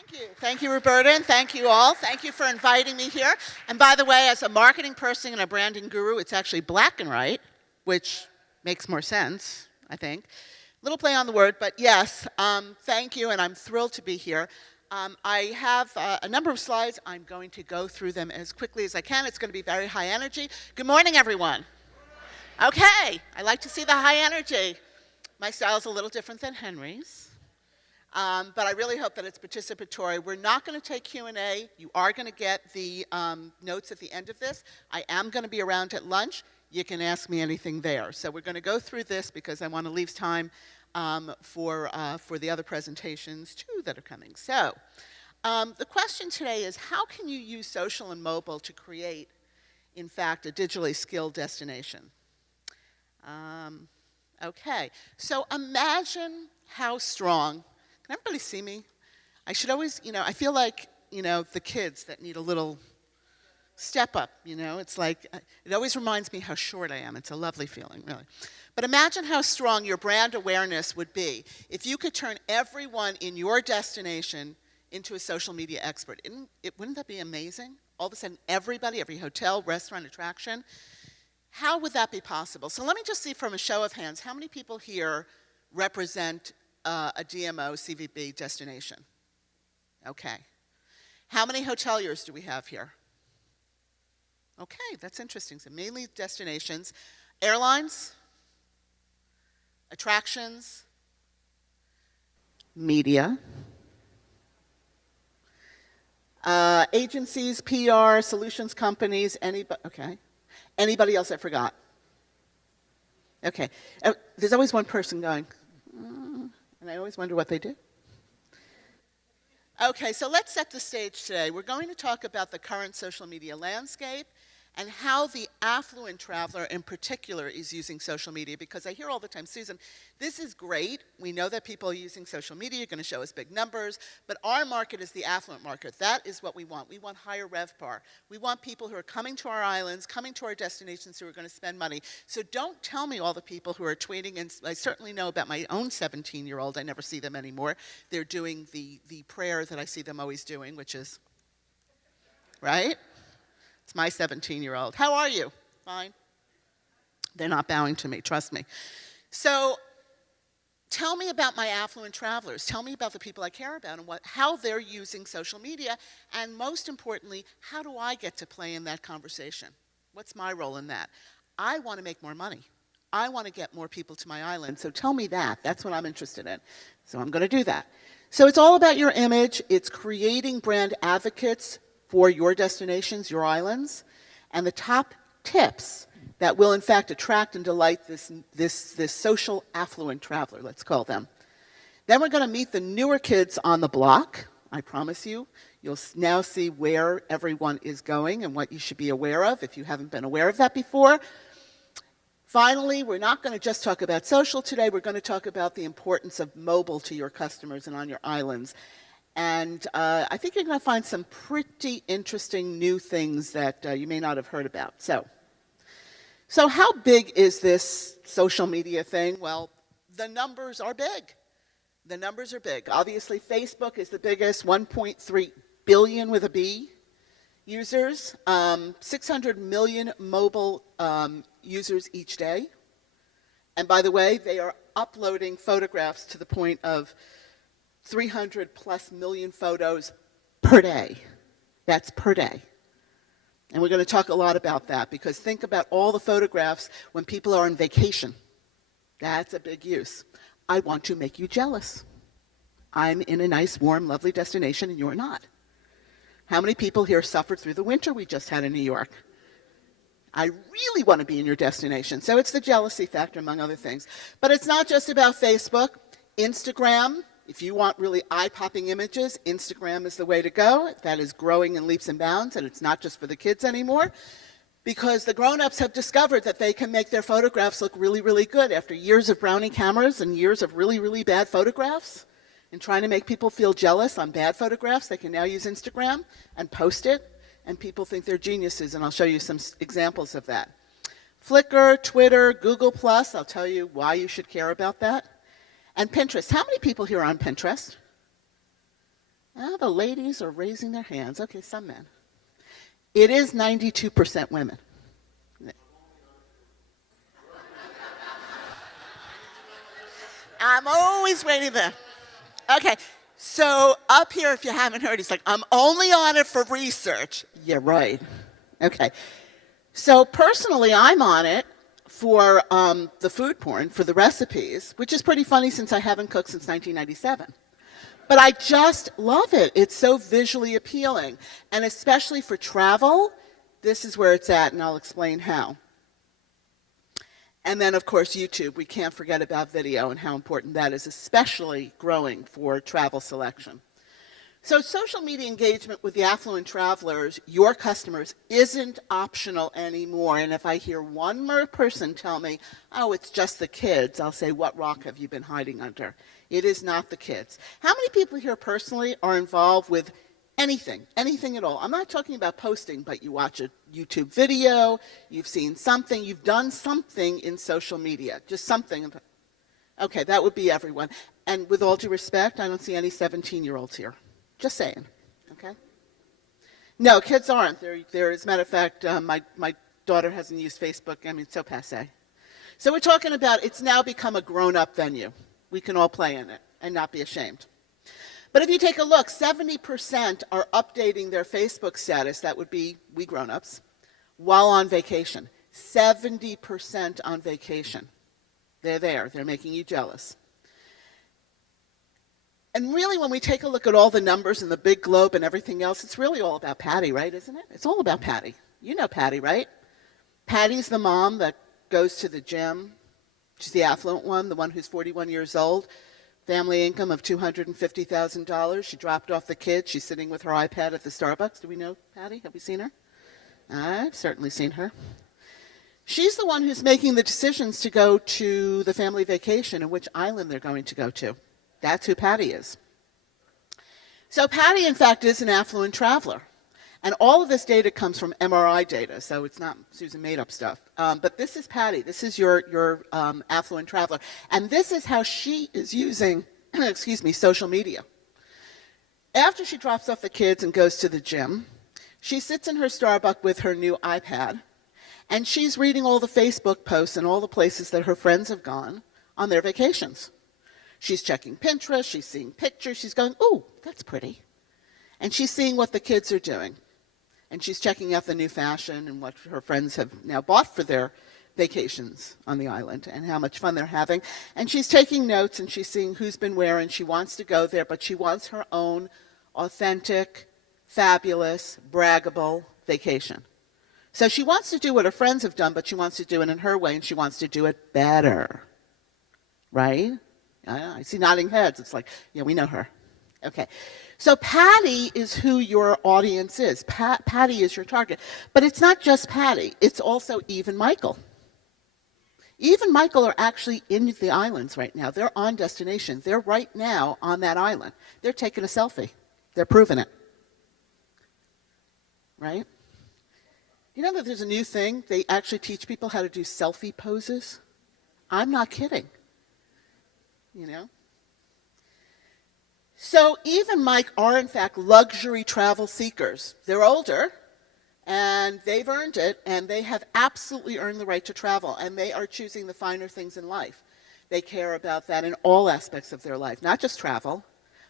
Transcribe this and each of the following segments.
Thank you. Thank you, Roberta, and thank you all. Thank you for inviting me here. And by the way, as a marketing person and a branding guru, it's actually black and white, which makes more sense, I think. Little play on the word, but yes, thank you, and I'm thrilled to be here. I have a number of slides. I'm going to go through them as quickly as I can. It's going to be very high energy. Good morning, everyone. Okay, I like to see the high energy. My style is a little different than Henry's. But I really hope that it's participatory. We're not going to take Q&A. You are going to get the notes at the end of this. I am going to be around at lunch. You can ask me anything there. So we're going to go through this because I want to leave time for the other presentations, too, that are coming. So the question today is, how can you use social and mobile to create, in fact, a digitally skilled destination? Okay, so imagine how strong. Can everybody see me? I should always, I feel like, the kids that need a little step up, It's like, it always reminds me how short I am. It's a lovely feeling, really. But imagine how strong your brand awareness would be if you could turn everyone in your destination into a social media expert. Wouldn't that be amazing? All of a sudden, everybody, every hotel, restaurant, attraction. How would that be possible? So let me just see from a show of hands, how many people here represent a DMO CVB destination? Okay. How many hoteliers do we have here? Okay, that's interesting. So mainly destinations. Airlines? Attractions? Media? Agencies, PR, solutions companies, anybody? Okay. Anybody else I forgot? Okay. There's always one person going, and I always wonder what they do. Okay, so let's set the stage today. We're going to talk about the current social media landscape and how the affluent traveler in particular is using social media, because I hear all the time, Susan, this is great. We know that people are using social media, you're going to show us big numbers, but our market is the affluent market. That is what we want. We want higher RevPAR. We want people who are coming to our islands, coming to our destinations who are going to spend money. So don't tell me all the people who are tweeting, and I certainly know about my own 17-year-old, I never see them anymore. They're doing the prayer that I see them always doing, which is, right? It's my 17-year-old. How are you? Fine. They're not bowing to me, trust me. So tell me about my affluent travelers. Tell me about the people I care about and how they're using social media. And most importantly, how do I get to play in that conversation? What's my role in that? I want to make more money. I want to get more people to my island. So tell me that. That's what I'm interested in. So I'm going to do that. So it's all about your image. It's creating brand advocates for your destinations, your islands, and the top tips that will in fact attract and delight this social affluent traveler, let's call them. Then we're going to meet the newer kids on the block. I promise you, you'll now see where everyone is going and what you should be aware of if you haven't been aware of that before. Finally, we're not going to just talk about social today, we're going to talk about the importance of mobile to your customers and on your islands. And I think you're going to find some pretty interesting new things that you may not have heard about. So how big is this social media thing? Well, the numbers are big. The numbers are big. Obviously, Facebook is the biggest, 1.3 billion with a B users, 600 million mobile users each day. And by the way, they are uploading photographs to the point of 300 plus million photos per day. That's per day. And we're going to talk a lot about that because think about all the photographs when people are on vacation. That's a big use. I want to make you jealous. I'm in a nice, warm, lovely destination and you're not. How many people here suffered through the winter we just had in New York? I really want to be in your destination. So it's the jealousy factor, among other things. But it's not just about Facebook. Instagram. If you want really eye-popping images, Instagram is the way to go. That is growing in leaps and bounds, and it's not just for the kids anymore, because the grown-ups have discovered that they can make their photographs look really, really good. After years of Brownie cameras and years of really, really bad photographs, and trying to make people feel jealous on bad photographs, they can now use Instagram and post it, and people think they're geniuses, and I'll show you some examples of that. Flickr, Twitter, Google+, I'll tell you why you should care about that. And Pinterest. How many people here are on Pinterest? Ah, the ladies are raising their hands. Okay, some men. It is 92% women. I'm always waiting there. Okay, so up here, if you haven't heard, he's like, I'm only on it for research. Yeah, right. Okay. So personally, I'm on it for the food porn, for the recipes, which is pretty funny since I haven't cooked since 1997. But I just love it. It's so visually appealing. And especially for travel, this is where it's at, and I'll explain how. And then, of course, YouTube. We can't forget about video and how important that is, especially growing for travel selection. So social media engagement with the affluent travelers, your customers, isn't optional anymore. And if I hear one more person tell me, oh, it's just the kids, I'll say, what rock have you been hiding under? It is not the kids. How many people here personally are involved with anything at all? I'm not talking about posting, but you watch a YouTube video, you've seen something, you've done something in social media, just something. Okay, that would be everyone. And with all due respect, I don't see any 17-year-olds here. Just saying, okay? No, kids aren't. They're as a matter of fact, my daughter hasn't used Facebook. I mean, it's so passé. So we're talking about it's now become a grown-up venue. We can all play in it and not be ashamed. But if you take a look, 70% are updating their Facebook status, that would be we grown-ups, while on vacation. 70% on vacation. They're there. They're making you jealous. And really, when we take a look at all the numbers and the big globe and everything else, it's really all about Patty, right, isn't it? It's all about Patty. You know Patty, right? Patty's the mom that goes to the gym. She's the affluent one, the one who's 41 years old, family income of $250,000. She dropped off the kids. She's sitting with her iPad at the Starbucks. Do we know Patty? Have we seen her? I've certainly seen her. She's the one who's making the decisions to go to the family vacation and which island they're going to go to. That's who Patty is. So Patty, in fact, is an affluent traveler. And all of this data comes from MRI data, so it's not Susan made-up stuff. But this is Patty. This is your affluent traveler. And this is how she is using, social media. After she drops off the kids and goes to the gym, she sits in her Starbucks with her new iPad, and she's reading all the Facebook posts and all the places that her friends have gone on their vacations. She's checking Pinterest, she's seeing pictures, she's going, ooh, that's pretty. And she's seeing what the kids are doing. And she's checking out the new fashion and what her friends have now bought for their vacations on the island and how much fun they're having. And she's taking notes and she's seeing who's been where, and she wants to go there, but she wants her own authentic, fabulous, braggable vacation. So she wants to do what her friends have done, but she wants to do it in her way, and she wants to do it better. Right? I see nodding heads. It's like, yeah, we know her. Okay. So Patty is who your audience is. Patty is your target. But it's not just Patty. It's also Eve and Michael. Eve and Michael are actually in the islands right now. They're on destination. They're right now on that island. They're taking a selfie. They're proving it. Right? You know that there's a new thing? They actually teach people how to do selfie poses. I'm not kidding. You know? So Eve and Mike are, in fact, luxury travel seekers. They're older, and they've earned it, and they have absolutely earned the right to travel, and they are choosing the finer things in life. They care about that in all aspects of their life, not just travel,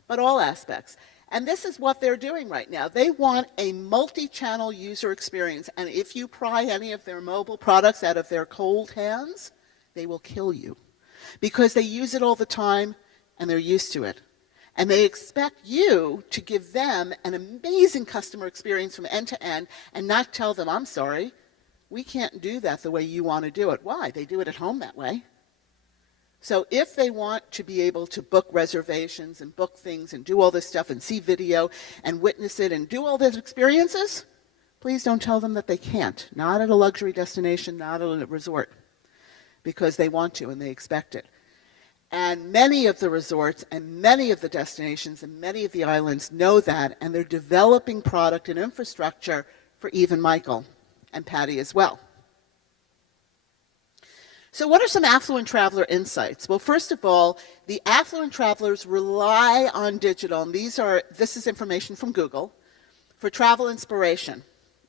but all aspects. And this is what they're doing right now. They want a multi-channel user experience, and if you pry any of their mobile products out of their cold hands, they will kill you. Because they use it all the time, and they're used to it. And they expect you to give them an amazing customer experience from end to end and not tell them, I'm sorry, we can't do that the way you want to do it. Why? They do it at home that way. So if they want to be able to book reservations and book things and do all this stuff and see video and witness it and do all those experiences, please don't tell them that they can't. Not at a luxury destination, not at a resort. Because they want to and they expect it. And many of the resorts and many of the destinations and many of the islands know that, and they're developing product and infrastructure for Eve and Michael and Patty as well. So what are some affluent traveler insights? Well, first of all, the affluent travelers rely on digital, and this is information from Google, for travel inspiration.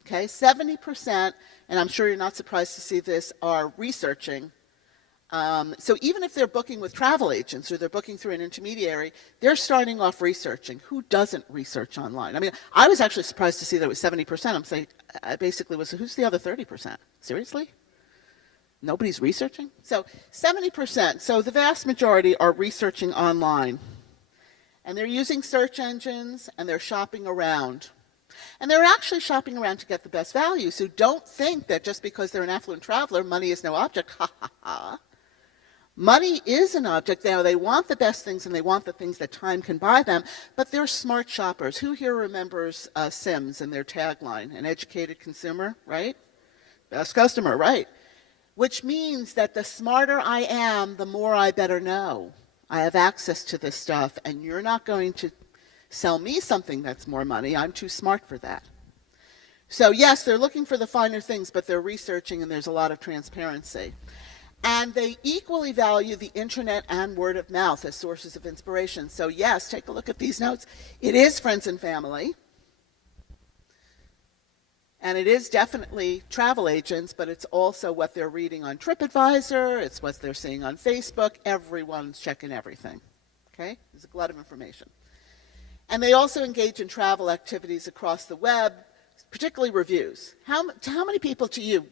Okay, 70%, and I'm sure you're not surprised to see this, are researching. So even if they're booking with travel agents or they're booking through an intermediary, they're starting off researching. Who doesn't research online? I mean, I was actually surprised to see that it was 70%. I'm saying, I basically was, who's the other 30%? Seriously? Nobody's researching? So 70%, so the vast majority are researching online. And they're using search engines and they're shopping around. And they're actually shopping around to get the best value. So don't think that just because they're an affluent traveler, money is no object. Ha ha ha. Money is an object. Now, they want the best things and they want the things that time can buy them, but they're smart shoppers. Who here remembers Sims and their tagline? An educated consumer, right? Best customer, right? Which means that the smarter I am, the more I better know. I have access to this stuff, and you're not going to sell me something that's more money. I'm too smart for that. So yes, they're looking for the finer things, but they're researching, and there's a lot of transparency. And they equally value the internet and word of mouth as sources of inspiration. So yes, take a look at these notes. It is friends and family. And it is definitely travel agents, but it's also what they're reading on TripAdvisor, it's what they're seeing on Facebook. Everyone's checking everything. Okay? There's a lot of information. And they also engage in travel activities across the web, particularly reviews. How many people to you,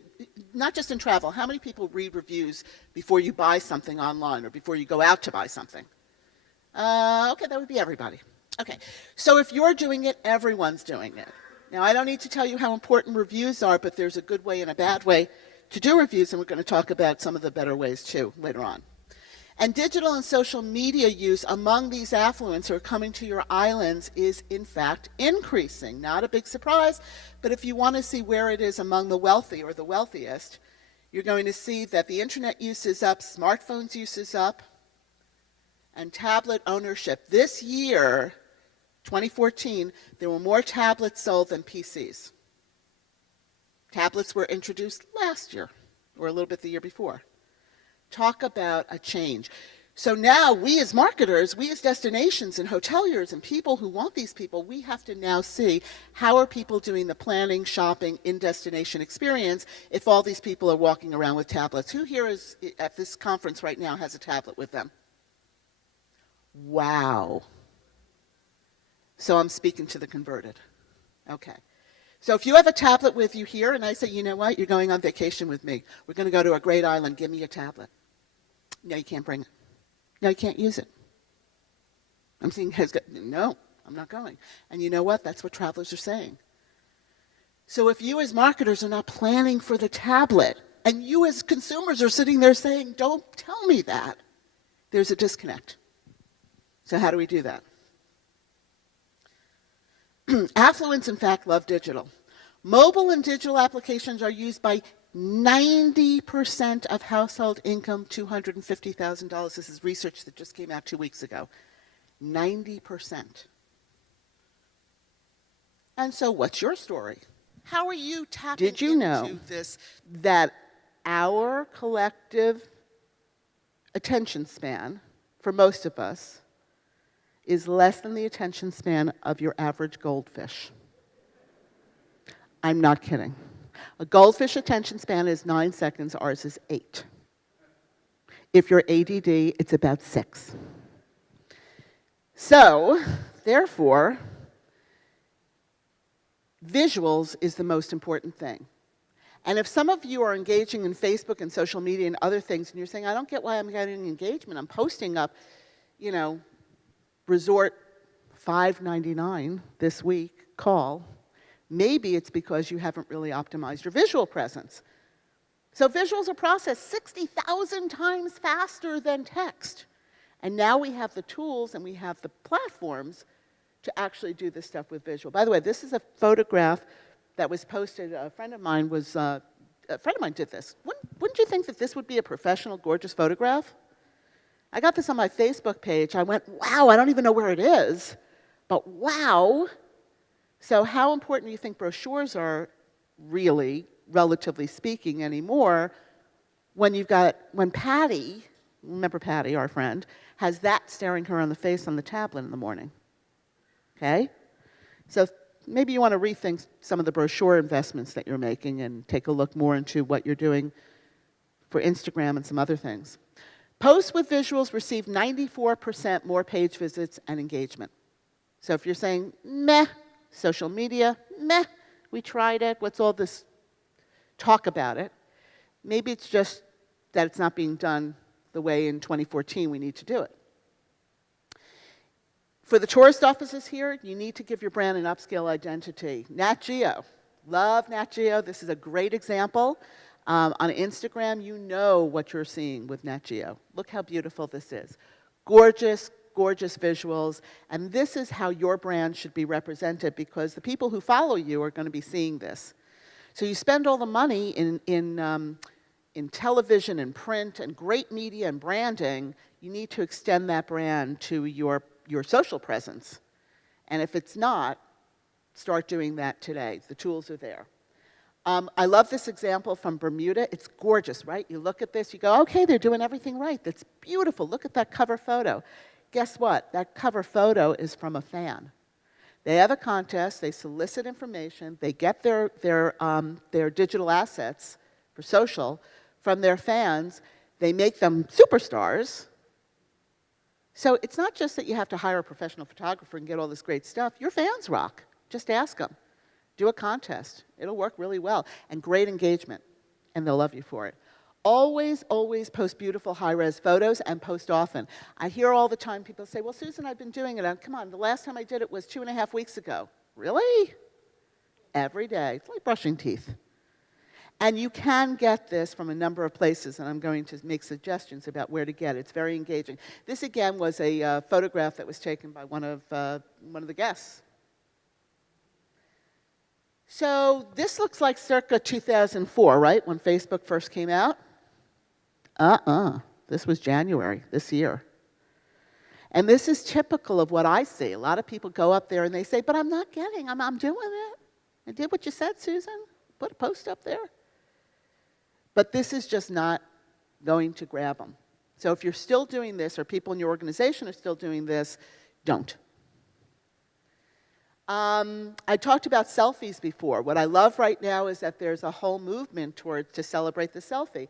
not just in travel, how many people read reviews before you buy something online or before you go out to buy something? Okay, that would be everybody. Okay, so if you're doing it, everyone's doing it. Now, I don't need to tell you how important reviews are, but there's a good way and a bad way to do reviews, and we're going to talk about some of the better ways, too, later on. And digital and social media use among these affluents who are coming to your islands is, in fact, increasing. Not a big surprise, but if you want to see where it is among the wealthy or the wealthiest, you're going to see that the internet use is up, smartphones use is up, and tablet ownership. This year, 2014, there were more tablets sold than PCs. Tablets were introduced last year, or a little bit the year before. Talk about a change. So now we as marketers, we as destinations and hoteliers and people who want these people, we have to now see how are people doing the planning, shopping, in-destination experience if all these people are walking around with tablets. Who here is at this conference right now has a tablet with them? Wow. So I'm speaking to the converted. Okay. So if you have a tablet with you here and I say, you know what, you're going on vacation with me. We're going to go to a great island. Give me a tablet. No, you can't bring it. No, you can't use it. I'm saying, no, I'm not going. And you know what? That's what travelers are saying. So if you as marketers are not planning for the tablet and you as consumers are sitting there saying, don't tell me that, there's a disconnect. So how do we do that? Affluents, in fact, love digital. Mobile and digital applications are used by 90% of household income, $250,000. This is research that just came out 2 weeks ago. 90%. And so what's your story? How are you tapping Did you know into this? that our collective attention span, for most of us, is less than the attention span of your average goldfish? I'm not kidding. A goldfish attention span is 9 seconds, ours is 8. If you're ADD, it's about 6. So, therefore, visuals is the most important thing. And if some of you are engaging in Facebook and social media and other things, and you're saying, I don't get why I'm getting engagement, I'm posting up, you know, resort $5.99 this week, call. Maybe it's because you haven't really optimized your visual presence. So visuals are processed 60,000 times faster than text. And now we have the tools and we have the platforms to actually do this stuff with visual. By the way, this is a photograph that was posted. A friend of mine did this. Wouldn't you think that this would be a professional, gorgeous photograph? I got this on my Facebook page. I went, wow, I don't even know where it is, but wow. So how important do you think brochures are really, relatively speaking, anymore when Patty, remember Patty, our friend, has that staring her on the face on the tablet in the morning. Okay? So maybe you want to rethink some of the brochure investments that you're making and take a look more into what you're doing for Instagram and some other things. Posts with visuals receive 94% more page visits and engagement. So if you're saying, meh, social media, meh, we tried it, what's all this talk about it? Maybe it's just that it's not being done the way in 2014 we need to do it. For the tourist offices here, you need to give your brand an upscale identity. Nat Geo, love Nat Geo. This is a great example. On Instagram, you know what you're seeing with Nat Geo. Look how beautiful this is. Gorgeous, gorgeous visuals. And this is how your brand should be represented because the people who follow you are going to be seeing this. So you spend all the money in television and print and great media and branding, you need to extend that brand to your social presence. And if it's not, start doing that today. The tools are there. I love this example from Bermuda. It's gorgeous, right? You look at this, you go, okay, they're doing everything right. That's beautiful. Look at that cover photo. Guess what? That cover photo is from a fan. They have a contest, they solicit information, they get their digital assets for social from their fans, they make them superstars. So it's not just that you have to hire a professional photographer and get all this great stuff. Your fans rock. Just ask them. Do a contest. It'll work really well. And great engagement. And they'll love you for it. Always, always post beautiful high-res photos and post often. I hear all the time people say, well, Susan, I've been doing it. Come on, the last time I did it was 2.5 weeks ago. Really? Every day. It's like brushing teeth. And you can get this from a number of places, and I'm going to make suggestions about where to get it. It's very engaging. This, again, was a photograph that was taken by one of the guests. So this looks like circa 2004, right, when Facebook first came out? This was January this year. And this is typical of what I see. A lot of people go up there and they say, but I'm not getting, I'm doing it. I did what you said, Susan. Put a post up there. But this is just not going to grab them. So if you're still doing this, or people in your organization are still doing this, don't. I talked about selfies before. What I love right now is that there's a whole movement to celebrate the selfie.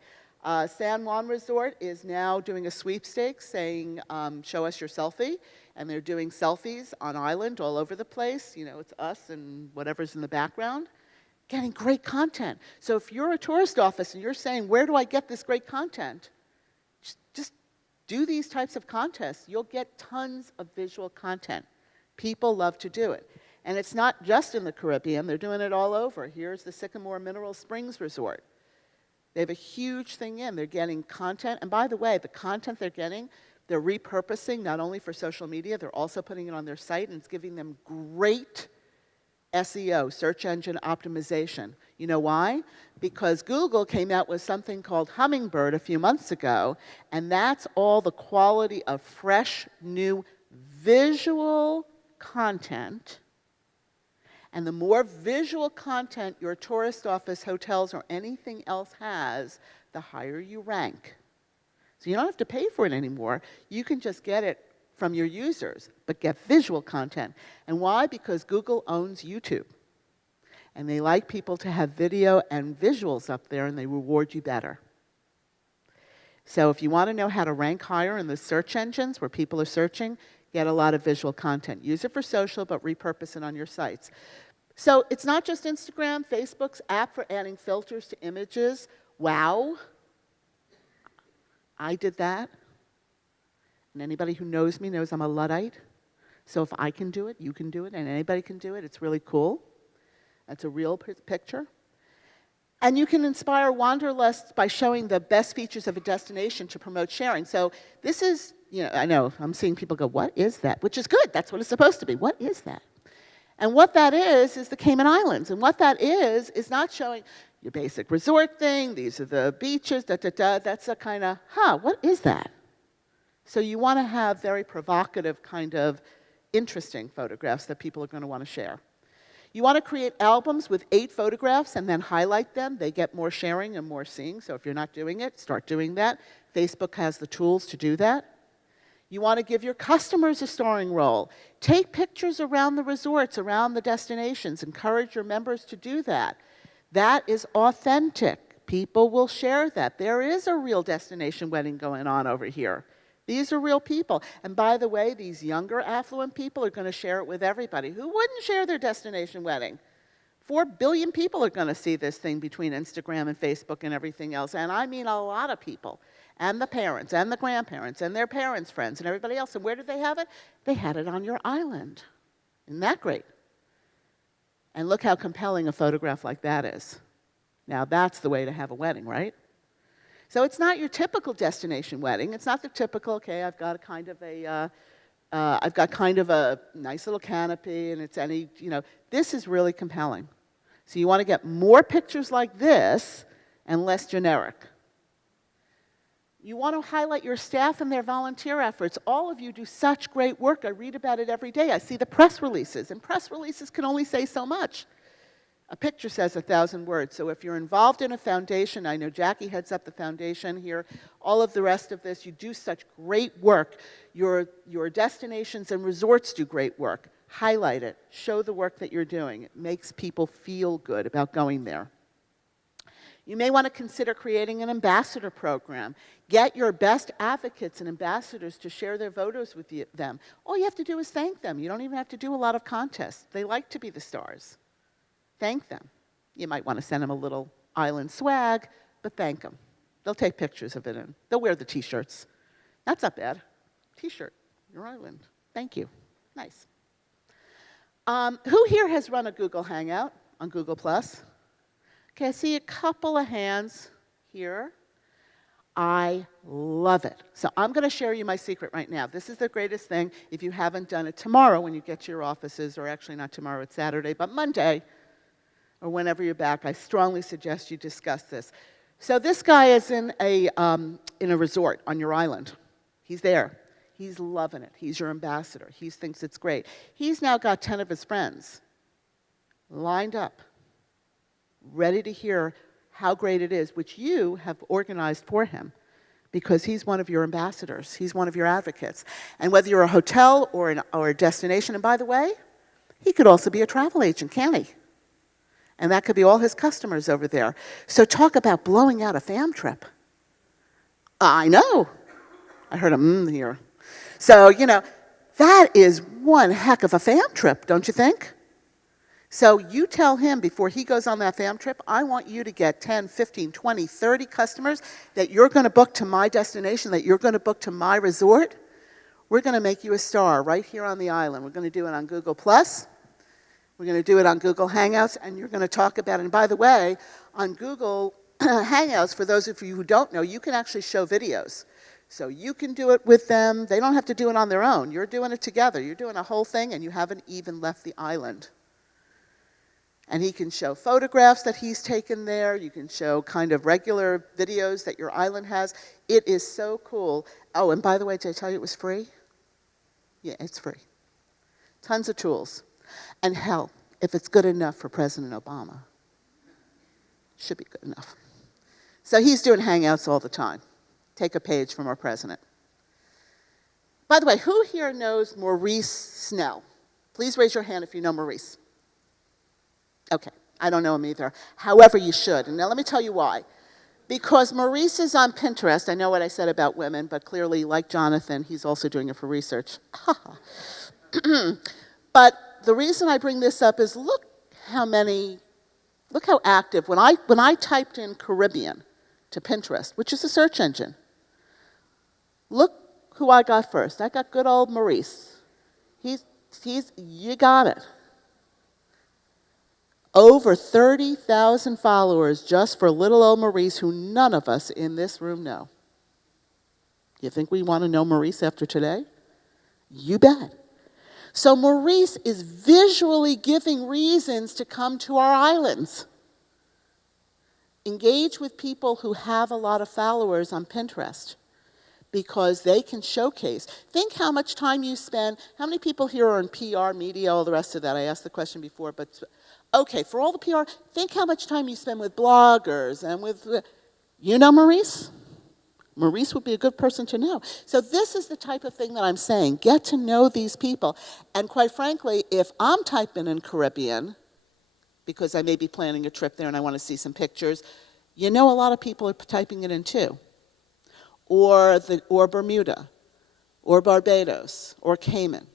San Juan Resort is now doing a sweepstakes saying, show us your selfie. And they're doing selfies on island all over the place. You know, it's us and whatever's in the background. Getting great content. So if you're a tourist office and you're saying, where do I get this great content? Just do these types of contests. You'll get tons of visual content. People love to do it. And it's not just in the Caribbean. They're doing it all over. Here's the Sycamore Mineral Springs Resort. They have a huge thing in. They're getting content. And by the way, the content they're getting, they're repurposing not only for social media, they're also putting it on their site, and it's giving them great SEO, search engine optimization. You know why? Because Google came out with something called Hummingbird a few months ago, and that's all the quality of fresh, new, visual content. And the more visual content your tourist office, hotels, or anything else has, the higher you rank. So you don't have to pay for it anymore. You can just get it from your users, but get visual content. And why? Because Google owns YouTube. And they like people to have video and visuals up there, and they reward you better. So if you want to know how to rank higher in the search engines where people are searching, get a lot of visual content. Use it for social, but repurpose it on your sites. So it's not just Instagram, Facebook's app for adding filters to images. Wow. I did that. And anybody who knows me knows I'm a Luddite. So if I can do it, you can do it, and anybody can do it. It's really cool. That's a real picture. And you can inspire wanderlusts by showing the best features of a destination to promote sharing. So this is, you know, I know, I'm seeing people go, what is that? Which is good, that's what it's supposed to be. What is that? And what that is the Cayman Islands. And what that is not showing your basic resort thing, these are the beaches, That's a kind of, what is that? So you want to have very provocative kind of interesting photographs that people are going to want to share. You want to create albums with 8 photographs and then highlight them. They get more sharing and more seeing. So if you're not doing it, start doing that. Facebook has the tools to do that. You want to give your customers a starring role. Take pictures around the resorts, around the destinations. Encourage your members to do that. That is authentic. People will share that. There is a real destination wedding going on over here. These are real people. And by the way, these younger affluent people are going to share it with everybody. Who wouldn't share their destination wedding? 4 billion people are going to see this thing between Instagram and Facebook and everything else. And I mean a lot of people. And the parents and the grandparents and their parents' friends and everybody else. And where did they have it? They had it on your island. Isn't that great? And look how compelling a photograph like that is. Now that's the way to have a wedding, right? So it's not your typical destination wedding. It's not the typical, okay, I've got kind of a nice little canopy and it's any, this is really compelling. So you want to get more pictures like this and less generic. You want to highlight your staff and their volunteer efforts. All of you do such great work. I read about it every day. I see the press releases, and press releases can only say so much. A picture says 1,000 words. So if you're involved in a foundation, I know Jackie heads up the foundation here, all of the rest of this, you do such great work. Your destinations and resorts do great work. Highlight it. Show the work that you're doing. It makes people feel good about going there. You may want to consider creating an ambassador program. Get your best advocates and ambassadors to share their photos with them. All you have to do is thank them. You don't even have to do a lot of contests. They like to be the stars. Thank them. You might want to send them a little island swag, but thank them. They'll take pictures of it and they'll wear the t-shirts. That's not bad. T-shirt, your island. Thank you. Nice. Who here has run a Google Hangout on Google+? Okay, I see a couple of hands here. I love it. So I'm going to share you my secret right now. This is the greatest thing. If you haven't done it tomorrow when you get to your offices, or actually not tomorrow, it's Saturday, but Monday, or whenever you're back, I strongly suggest you discuss this. So this guy is in a resort on your island. He's there. He's loving it. He's your ambassador. He thinks it's great. He's now got 10 of his friends lined up, ready to hear how great it is, which you have organized for him because he's one of your ambassadors. He's one of your advocates. And whether you're a hotel or a destination, and by the way, he could also be a travel agent, can't he? And that could be all his customers over there. So talk about blowing out a fam trip. I know. I heard a here. So, that is one heck of a fam trip, don't you think? So you tell him before he goes on that fam trip, I want you to get 10, 15, 20, 30 customers that you're going to book to my destination, that you're going to book to my resort. We're going to make you a star right here on the island. We're going to do it on Google+. We're going to do it on Google Hangouts, and you're going to talk about it. And by the way, on Google Hangouts, for those of you who don't know, you can actually show videos. So you can do it with them. They don't have to do it on their own. You're doing it together. You're doing a whole thing, and you haven't even left the island. And he can show photographs that he's taken there. You can show kind of regular videos that your island has. It is so cool. Oh, and by the way, did I tell you it was free? Yeah, it's free. Tons of tools. And hell, if it's good enough for President Obama, should be good enough. So he's doing Hangouts all the time. Take a page from our president. By the way, who here knows Maurice Snell? Please raise your hand if you know Maurice. Okay, I don't know him either. However, you should. And now let me tell you why. Because Maurice is on Pinterest. I know what I said about women, but clearly, like Jonathan, he's also doing it for research. But the reason I bring this up is look how active. When I typed in Caribbean to Pinterest, which is a search engine, look who I got first. I got good old Maurice. You got it. Over 30,000 followers just for little old Maurice, who none of us in this room know. You think we want to know Maurice after today? You bet. So Maurice is visually giving reasons to come to our islands. Engage with people who have a lot of followers on Pinterest. because they can showcase. Think how much time you spend. How many people here are in PR, media, all the rest of that? I asked the question before, but okay, for all the PR, think how much time you spend with bloggers and with, you know Maurice? Maurice would be a good person to know. So this is the type of thing that I'm saying. Get to know these people. And quite frankly, if I'm typing in Caribbean, because I may be planning a trip there and I want to see some pictures, you know a lot of people are typing it in too. Or Bermuda, or Barbados, or Cayman,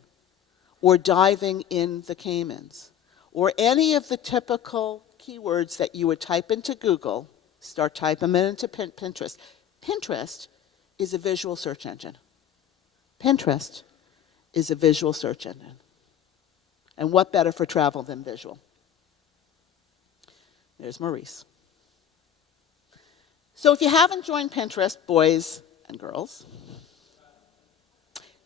or diving in the Caymans, or any of the typical keywords that you would type into Google, start typing them into Pinterest. Pinterest is a visual search engine. Pinterest is a visual search engine. And what better for travel than visual? There's Maurice. So if you haven't joined Pinterest, boys and girls,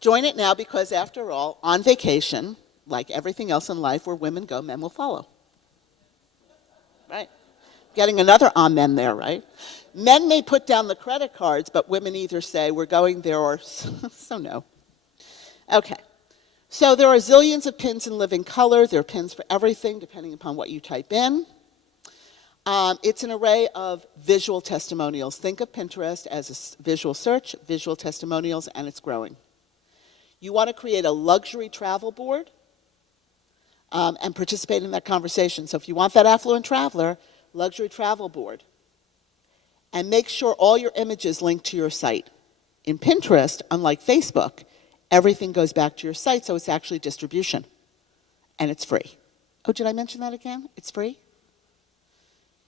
join it now because after all, on vacation, like everything else in life where women go, men will follow. Right? Getting another amen there, right? Men may put down the credit cards, but women either say, we're going there, or so no. Okay. So there are zillions of pins in living color. There are pins for everything, depending upon what you type in. It's an array of visual testimonials. Think of Pinterest as a visual search, visual testimonials, and it's growing. You want to create a luxury travel board and participate in that conversation. So if you want that affluent traveler, luxury travel board. And make sure all your images link to your site. In Pinterest, unlike Facebook, everything goes back to your site, so it's actually distribution. And it's free. Oh, did I mention that again? It's free?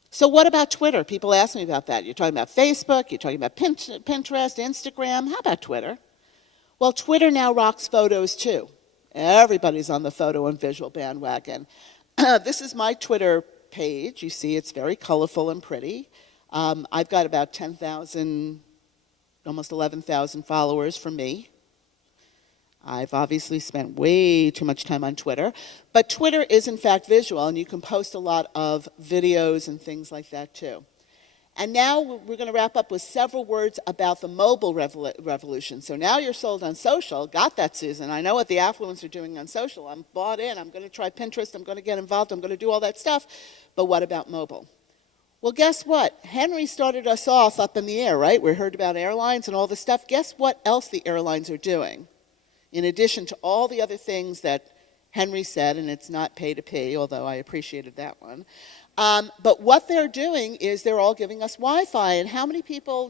So what about Twitter? People ask me about that. You're talking about Facebook, you're talking about Pinterest, Instagram. How about Twitter? Well, Twitter now rocks photos too. Everybody's on the photo and visual bandwagon. This is my Twitter page. You see it's very colorful and pretty. I've got about 10,000, almost 11,000 followers from me. I've obviously spent way too much time on Twitter. But Twitter is, in fact, visual, and you can post a lot of videos and things like that, too. And now we're going to wrap up with several words about the mobile revolution. So now you're sold on social. Got that, Susan. I know what the affluents are doing on social. I'm bought in. I'm going to try Pinterest. I'm going to get involved. I'm going to do all that stuff. But what about mobile? Well, guess what? Henry started us off up in the air, right? We heard about airlines and all this stuff. Guess what else the airlines are doing? In addition to all the other things that Henry said, and it's not pay to pay, although I appreciated that one. But what they're doing is they're all giving us Wi-Fi. And how many people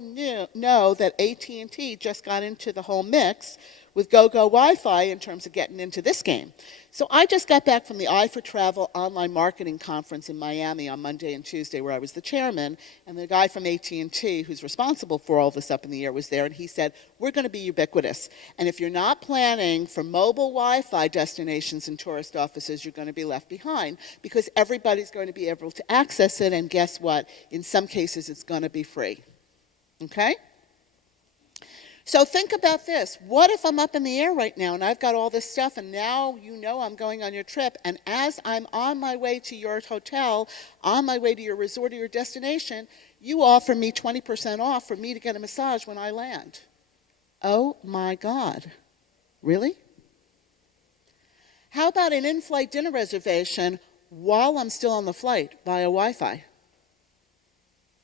know that AT&T just got into the whole mix with GoGo Wi-Fi in terms of getting into this game? So I just got back from the i4Travel online marketing conference in Miami on Monday and Tuesday, where I was the chairman, and the guy from AT&T who's responsible for all this up in the air was there, and he said, we're going to be ubiquitous. And if you're not planning for mobile Wi-Fi destinations and tourist offices, you're going to be left behind, because everybody's going to be able to access it, and guess what? In some cases, it's going to be free. Okay? So think about this. What if I'm up in the air right now and I've got all this stuff, and now you know I'm going on your trip, and as I'm on my way to your hotel, on my way to your resort or your destination, you offer me 20% off for me to get a massage when I land? Oh my God. Really? How about an in-flight dinner reservation while I'm still on the flight via Wi-Fi?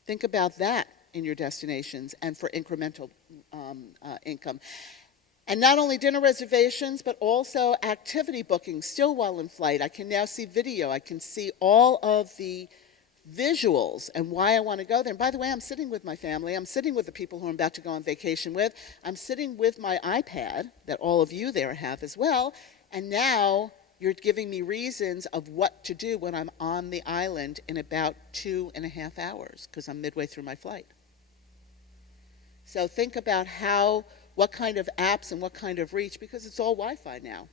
Think about that in your destinations and for incremental income. And not only dinner reservations, but also activity bookings still while in flight. I can now see video. I can see all of the visuals and why I want to go there. And by the way, I'm sitting with my family. I'm sitting with the people who I'm about to go on vacation with. I'm sitting with my iPad that all of you there have as well. And now you're giving me reasons of what to do when I'm on the island in about 2.5 hours, because I'm midway through my flight. So think about what kind of apps and what kind of reach, because it's all Wi-Fi now.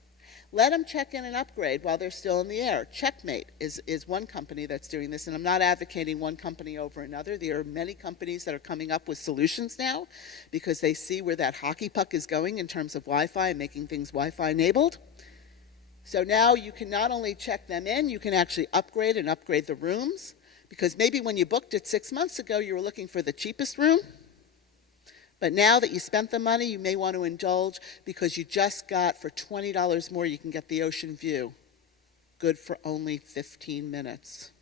Let them check in and upgrade while they're still in the air. Checkmate is one company that's doing this, and I'm not advocating one company over another. There are many companies that are coming up with solutions now because they see where that hockey puck is going in terms of Wi-Fi and making things Wi-Fi enabled. So now you can not only check them in, you can actually upgrade the rooms, because maybe when you booked it 6 months ago, you were looking for the cheapest room. But now that you spent the money, you may want to indulge because you just got, for $20 more, you can get the ocean view. Good for only 15 minutes.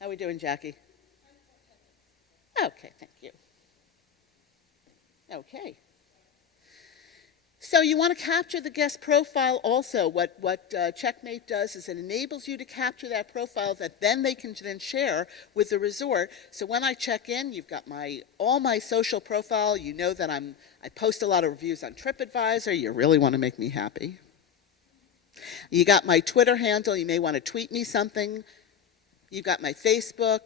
How are we doing, Jackie? Okay, thank you. Okay. So you want to capture the guest profile also. What Checkmate does is it enables you to capture that profile that then they can then share with the resort. So when I check in, you've got all my social profile. You know that I post a lot of reviews on TripAdvisor. You really want to make me happy. You got my Twitter handle. You may want to tweet me something. You've got my Facebook.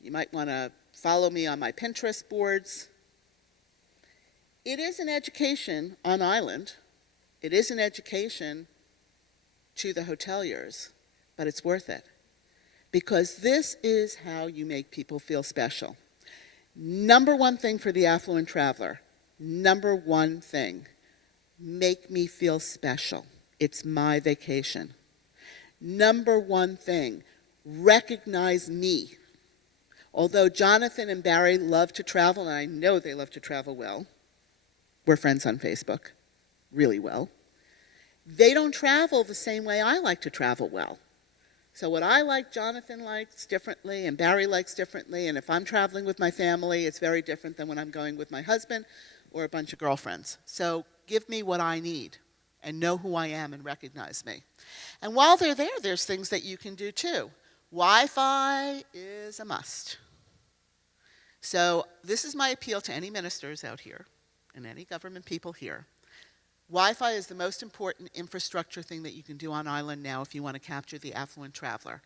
You might want to follow me on my Pinterest boards. It is an education on island. It is an education to the hoteliers, but it's worth it. Because this is how you make people feel special. Number one thing for the affluent traveler, number one thing, make me feel special. It's my vacation. Number one thing, recognize me. Although Jonathan and Barry love to travel, and I know they love to travel well, we're friends on Facebook, really well. They don't travel the same way I like to travel well. So what I like, Jonathan likes differently, and Barry likes differently, and if I'm traveling with my family, it's very different than when I'm going with my husband or a bunch of girlfriends. So give me what I need, and know who I am and recognize me. And while they're there, there's things that you can do too. Wi-Fi is a must. So this is my appeal to any ministers out here, and any government people here. Wi-Fi is the most important infrastructure thing that you can do on island now if you want to capture the affluent traveler.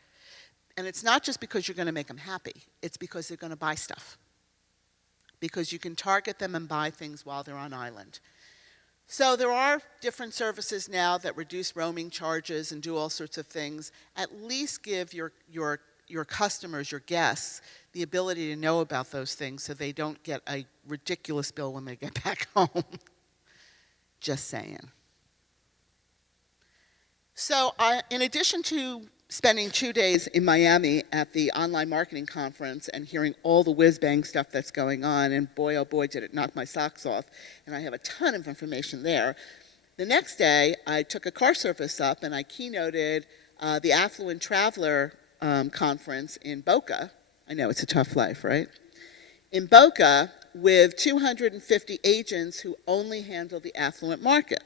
And it's not just because you're going to make them happy. It's because they're going to buy stuff. Because you can target them and buy things while they're on island. So there are different services now that reduce roaming charges and do all sorts of things. At least give your customers, your guests, the ability to know about those things so they don't get a ridiculous bill when they get back home. Just saying. So in addition to spending 2 days in Miami at the online marketing conference and hearing all the whiz-bang stuff that's going on, and boy, oh boy, did it knock my socks off, and I have a ton of information there. The next day, I took a car service up and I keynoted the Affluent Traveler conference in Boca. I know, it's a tough life, right? In Boca, with 250 agents who only handle the affluent market.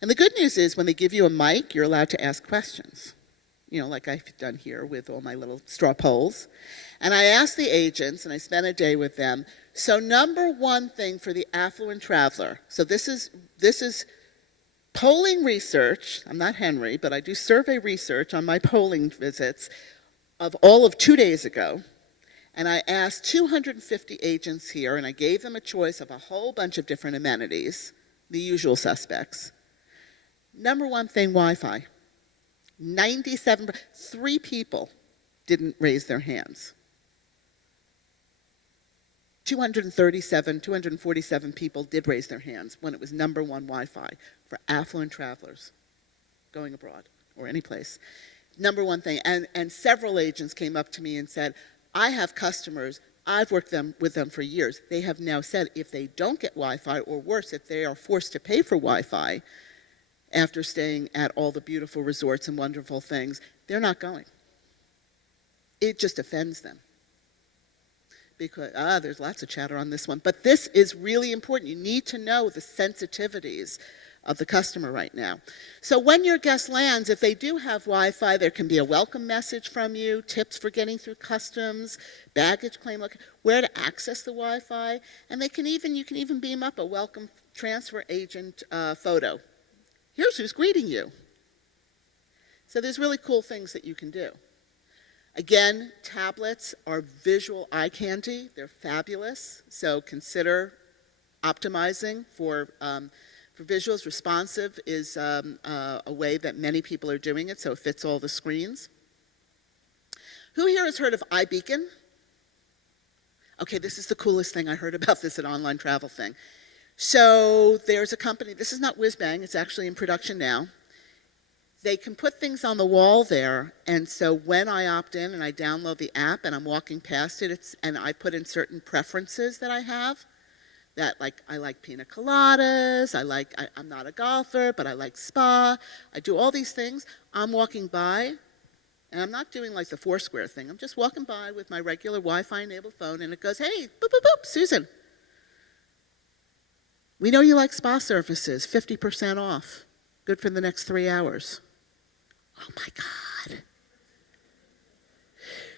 And the good news is when they give you a mic, you're allowed to ask questions. You know, like I've done here with all my little straw polls. And I asked the agents, and I spent a day with them, so number one thing for the affluent traveler, so this is polling research. I'm not Henry, but I do survey research on my polling visits of all of 2 days ago. And I asked 250 agents here, and I gave them a choice of a whole bunch of different amenities, the usual suspects. Number one thing, Wi-Fi. 3 people didn't raise their hands. 247 people did raise their hands when it was number one Wi-Fi for affluent travelers going abroad or any place. Number one thing, and several agents came up to me and said, I have customers, I've worked with them for years. They have now said if they don't get Wi-Fi, or worse, if they are forced to pay for Wi-Fi after staying at all the beautiful resorts and wonderful things, they're not going. It just offends them. Because, there's lots of chatter on this one, but this is really important. You need to know the sensitivities of the customer right now. So when your guest lands, if they do have Wi-Fi, there can be a welcome message from you, tips for getting through customs, baggage claim, where to access the Wi-Fi, and you can even beam up a welcome transfer agent photo. Here's who's greeting you. So there's really cool things that you can do. Again, tablets are visual eye candy. They're fabulous, so consider optimizing for visuals. Responsive is a way that many people are doing it, so it fits all the screens. Who here has heard of iBeacon? Okay, this is the coolest thing. I heard about this at Online Travel Thing. So there's a company, this is not whiz-bang, it's actually in production now. they can put things on the wall there, and so when I opt in and I download the app and I'm walking past it, and I put in certain preferences that I have, that like I like pina coladas, I'm not a golfer, but I like spa, I do all these things. I'm walking by, and I'm not doing like the Foursquare thing. I'm just walking by with my regular Wi-Fi enabled phone, and it goes, hey, boop, boop, boop, Susan, we know you like spa services, 50% off. Good for the next 3 hours. Oh my God.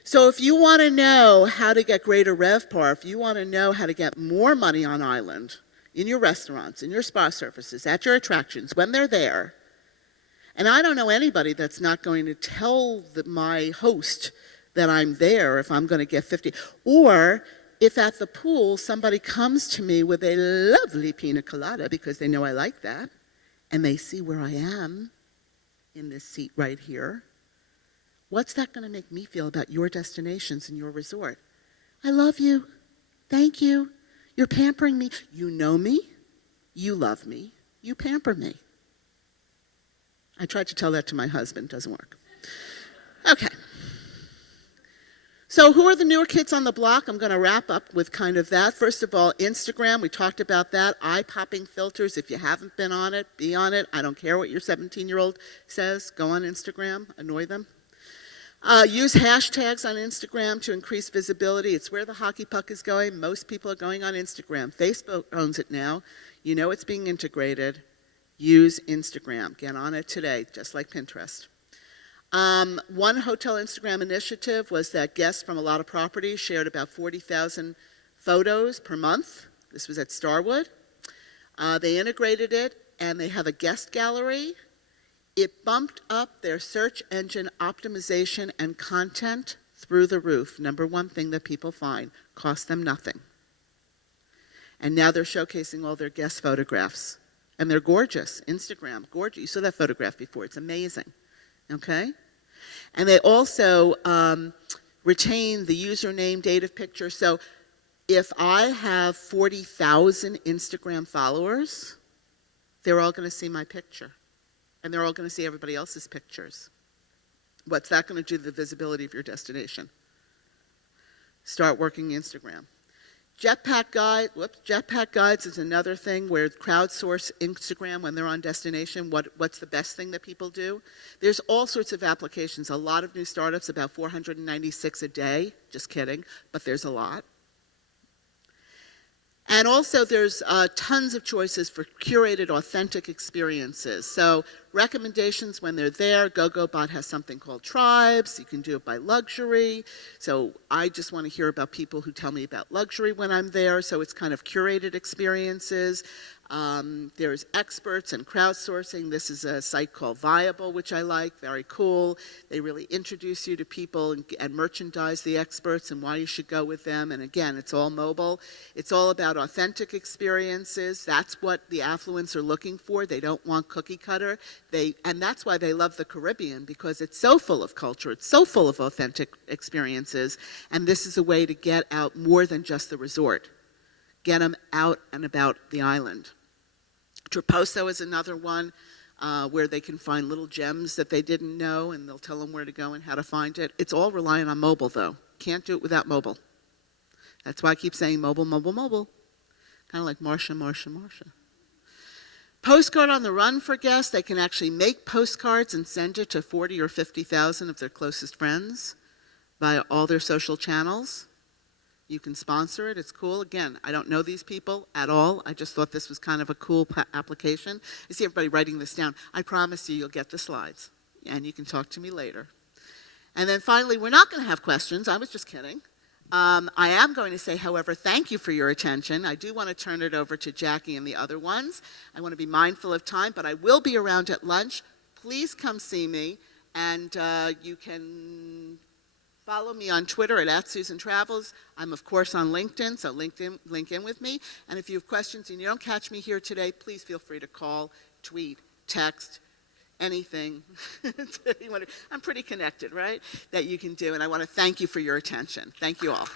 So if you want to know how to get greater RevPAR, if you want to know how to get more money on island, in your restaurants, in your spa services, at your attractions, when they're there, and I don't know anybody that's not going to tell my host that I'm there if I'm going to get 50. Or if at the pool somebody comes to me with a lovely pina colada because they know I like that, and they see where I am in this seat right here, what's that going to make me feel about your destinations and your resort? I love you. Thank you. You're pampering me. You know me. You love me. You pamper me. I tried to tell that to my husband. Doesn't work. Okay. So who are the newer kids on the block? I'm going to wrap up with kind of that. First of all, Instagram. We talked about that. Eye-popping filters. If you haven't been on it, be on it. I don't care what your 17-year-old says. Go on Instagram. Annoy them. Use hashtags on Instagram to increase visibility. It's where the hockey puck is going. Most people are going on Instagram. Facebook owns it now. You know it's being integrated. Use Instagram. Get on it today, just like Pinterest. One hotel Instagram initiative was that guests from a lot of properties shared about 40,000 photos per month. This was at Starwood. They integrated it, and they have a guest gallery. It bumped up their search engine optimization and content through the roof. Number one thing that people find, cost them nothing. And now they're showcasing all their guest photographs. And they're gorgeous. Instagram, gorgeous. You saw that photograph before. It's amazing. Okay? And they also retain the username, date of picture. So if I have 40,000 Instagram followers, they're all going to see my picture. And they're all going to see everybody else's pictures. What's that going to do to the visibility of your destination? Start working Instagram. Jetpack Guides is another thing where crowdsource Instagram when they're on destination. What's the best thing that people do? There's all sorts of applications. A lot of new startups, about 496 a day. Just kidding, but there's a lot. And also there's tons of choices for curated, authentic experiences. So recommendations when they're there. GoGoBot has something called Tribes. You can do it by luxury. So I just want to hear about people who tell me about luxury when I'm there. So it's kind of curated experiences. There's experts and crowdsourcing. This is a site called Viable, which I like. Very cool. They really introduce you to people and merchandise the experts and why you should go with them. And again, it's all mobile. It's all about authentic experiences. That's what the affluents are looking for. They don't want cookie cutter. And that's why they love the Caribbean, because it's so full of culture. It's so full of authentic experiences. And this is a way to get out more than just the resort. Get them out and about the island. Traposo is another one where they can find little gems that they didn't know, and they'll tell them where to go and how to find it. It's all reliant on mobile, though. Can't do it without mobile. That's why I keep saying mobile, mobile, mobile. Kind of like Marsha, Marsha, Marsha. Postcard on the run for guests. They can actually make postcards and send it to 40 or 50,000 of their closest friends via all their social channels. You can sponsor it. It's cool. Again, I don't know these people at all. I just thought this was kind of a cool application. I see everybody writing this down. I promise you'll get the slides, and you can talk to me later. And then finally, we're not going to have questions. I was just kidding. I am going to say, however, thank you for your attention. I do want to turn it over to Jackie and the other ones. I want to be mindful of time, but I will be around at lunch. Please come see me, and you can follow me on Twitter at Susan Travels. I'm, of course, on LinkedIn, so link in with me. And if you have questions and you don't catch me here today, please feel free to call, tweet, text, anything. I'm pretty connected, right, that you can do. And I want to thank you for your attention. Thank you all.